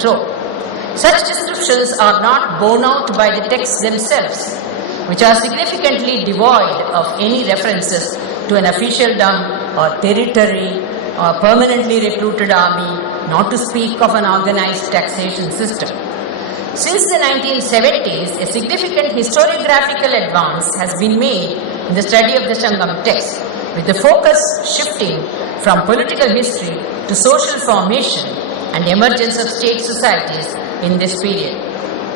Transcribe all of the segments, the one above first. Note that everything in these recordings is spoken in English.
control. Such descriptions are not borne out by the texts themselves, which are significantly devoid of any references to an officialdom or territory or permanently recruited army, not to speak of an organized taxation system. Since the 1970s, a significant historiographical advance has been made in the study of the Sangam text, with the focus shifting from political history to social formation and emergence of state societies in this period.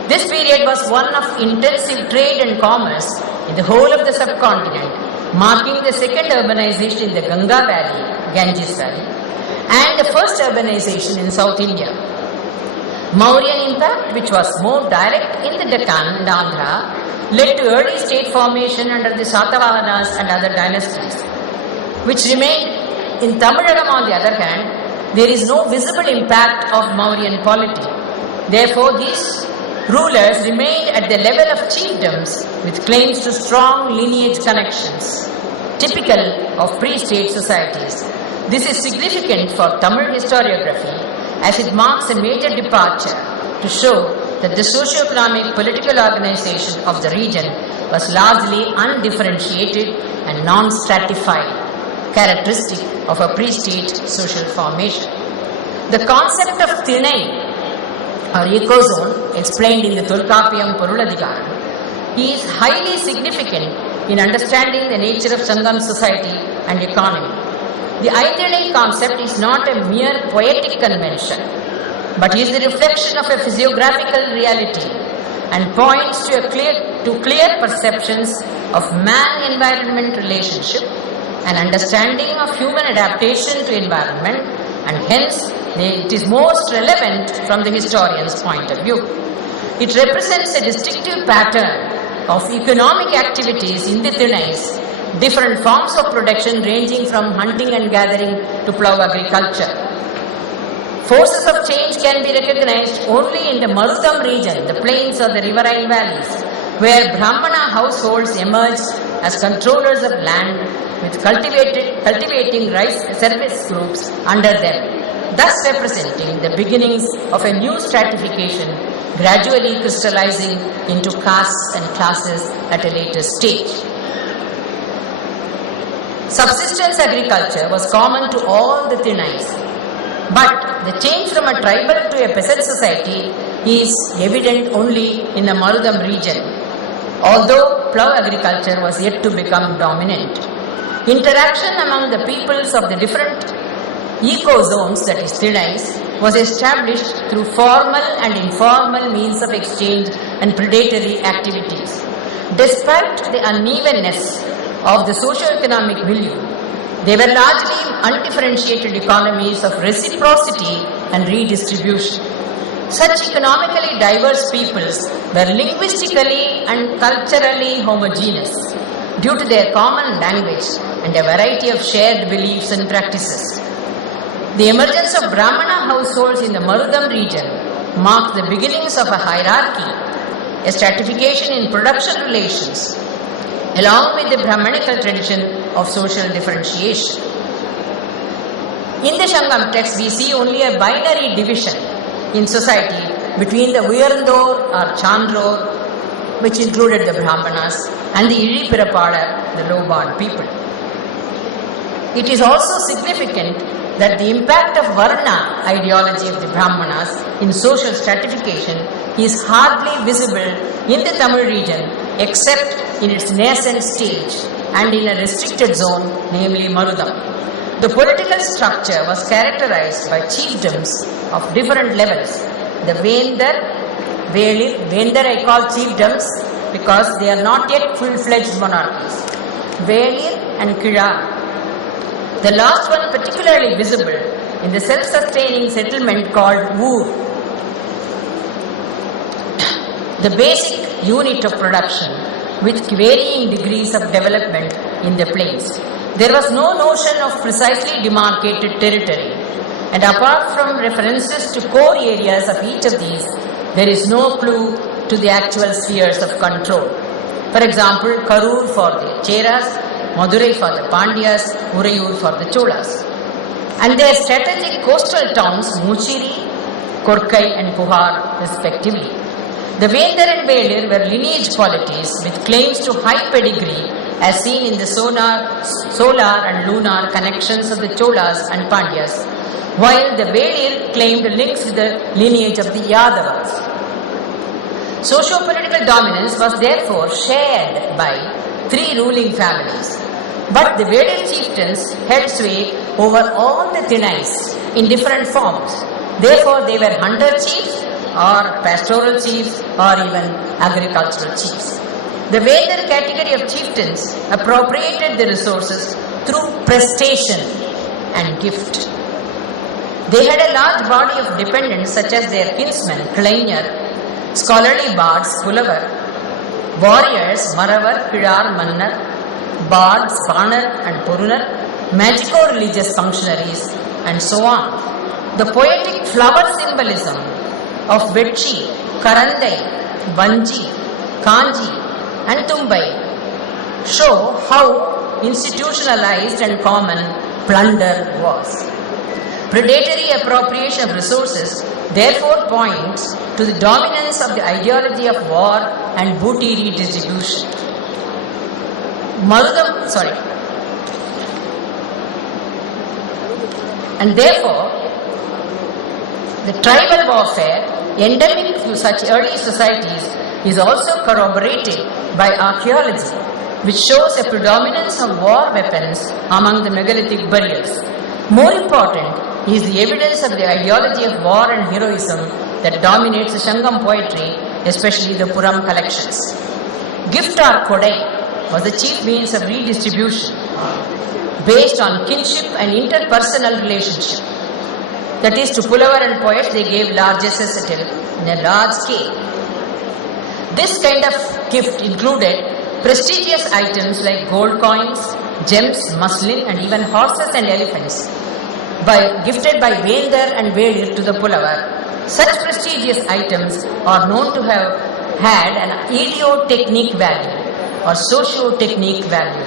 This period was one of intensive trade and commerce in the whole of the subcontinent, marking the second urbanization in the Ganga Valley, Ganges Valley, and the first urbanization in South India. Mauryan impact, which was more direct in the Deccan and Andhra, led to early state formation under the Satavahanas and other dynasties, which remained in Tamilagam. On the other hand, there is no visible impact of Mauryan polity. Therefore, these rulers remained at the level of chiefdoms with claims to strong lineage connections, typical of pre-state societies. This is significant for Tamil historiography as it marks a major departure to show that the socio-economic political organization of the region was largely undifferentiated and non-stratified, characteristic of a pre-state social formation. The concept of Thinai or ecozone, explained in the Tholkappiyer Arangam, is highly significant in understanding the nature of Sangam society and economy. The Thinai concept is not a mere poetic convention, but is the reflection of a physiographical reality and points to clear perceptions of man-environment relationship, an understanding of human adaptation to environment, and hence it is most relevant from the historian's point of view. It represents a distinctive pattern of economic activities in the Thinais, different forms of production ranging from hunting and gathering to plough agriculture. Forces of change can be recognized only in the Marudam region, the plains or the riverine valleys, where Brahmana households emerged as controllers of land with cultivating rice service groups under them, thus representing the beginnings of a new stratification, gradually crystallizing into castes and classes at a later stage. Subsistence agriculture was common to all the Thinais, but the change from a tribal to a peasant society is evident only in the Marudam region, although plough agriculture was yet to become dominant. Interaction among the peoples of the different ecozones, that is Thinais, was established through formal and informal means of exchange and predatory activities. Despite the unevenness of the socio-economic milieu, they were largely undifferentiated economies of reciprocity and redistribution. Such economically diverse peoples were linguistically and culturally homogeneous due to their common language and a variety of shared beliefs and practices. The emergence of Brahmana households in the Marudam region marked the beginnings of a hierarchy, a stratification in production relations, along with the Brahmanical tradition of social differentiation. In the Sangam text, we see only a binary division in society between the Uyarndor or Chandror, which included the Brahmanas, and the Iripirapada, the low-born people. It is also significant that the impact of Varna ideology of the Brahmanas in social stratification is hardly visible in the Tamil region except in its nascent stage and in a restricted zone, namely Marudam. The political structure was characterized by chiefdoms of different levels. The Vendar I call chiefdoms because they are not yet full-fledged monarchies. Velir and Kira. The last one particularly visible in the self-sustaining settlement called Ur, the basic unit of production with varying degrees of development in the plains. There was no notion of precisely demarcated territory, and apart from references to core areas of each of these, there is no clue to the actual spheres of control. For example, Karur for the Cheras, Madurai for the Pandyas, Urayur for the Cholas. And their strategic coastal towns, Muchiri, Korkai and Puhar respectively. The Vendar and Velir were lineage polities with claims to high pedigree as seen in the solar and lunar connections of the Cholas and Pandyas, while the Velir claimed links with the lineage of the Yadavas. Socio-political dominance was therefore shared by three ruling families, but the Velir chieftains held sway over all the Thinais in different forms. Therefore, they were hunter chiefs or pastoral chiefs or even agricultural chiefs. The Vedar category of chieftains appropriated the resources through prestation and gift. They had a large body of dependents such as their kinsmen, Kalaingar, scholarly bards, Pulavar, warriors, Maravar, Pidar, Mannar, bards, Panar and Purunar, magico-religious functionaries, and so on. The poetic flower symbolism of Vetchi, Karandai, Vanji, Kanji, and Tumbai show how institutionalized and common plunder was. Predatory appropriation of resources therefore points to the dominance of the ideology of war and booty redistribution. And therefore, the tribal warfare endemic to such early societies is also corroborated by archaeology, which shows a predominance of war weapons among the megalithic burials. More important is the evidence of the ideology of war and heroism that dominates the Shangam poetry, especially the Puram collections. Gift or Kodai was the chief means of redistribution based on kinship and interpersonal relationship. That is, to Pulavar and poets they gave largesses in a large scale. This kind of gift included prestigious items like gold coins, gems, muslin and even horses and elephants gifted by Vendar and Velir to the Pulavar. Such prestigious items are known to have had an ideotechnic value or socio-technique value.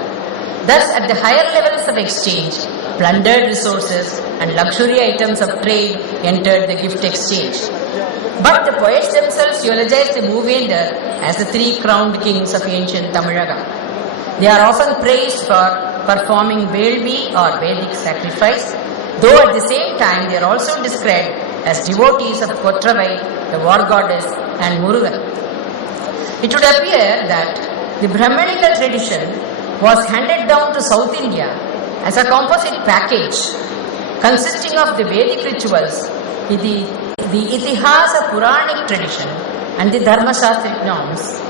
Thus, at the higher levels of exchange, plundered resources and luxury items of trade entered the gift exchange. But the poets themselves eulogized the Moovendar as the three crowned kings of ancient Tamilagam. They are often praised for performing Velvi or Vedic sacrifice, though at the same time they are also described as devotees of Kotravai, the war goddess, and Murugan. It would appear that the Brahmanical tradition was handed down to South India as a composite package consisting of the Vedic rituals, the Itihasa Puranic tradition and the Dharma Shastric norms.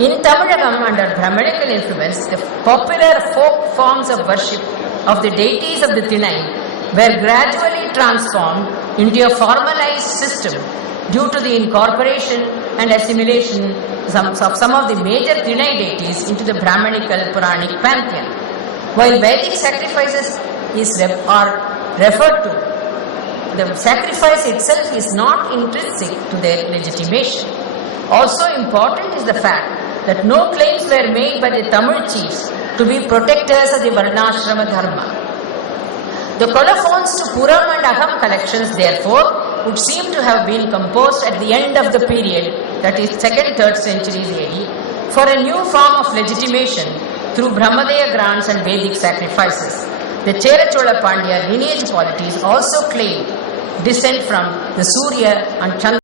In Tamilagam, under Brahmanical influence, the popular folk forms of worship of the deities of the Thinai were gradually transformed into a formalized system due to the incorporation and assimilation of some of the major Thinai deities into the Brahmanical Puranic pantheon. While Vedic sacrifices are referred to, the sacrifice itself is not intrinsic to their legitimation. Also important is the fact that no claims were made by the Tamil chiefs to be protectors of the Varnashrama Dharma. The colophons to Puram and Aham collections, therefore, would seem to have been composed at the end of the period, that is 2nd, 3rd centuries AD, for a new form of legitimation through Brahmadeya grants and Vedic sacrifices. The Chera Chola Pandya lineage polities also claim descent from the Surya and Chandra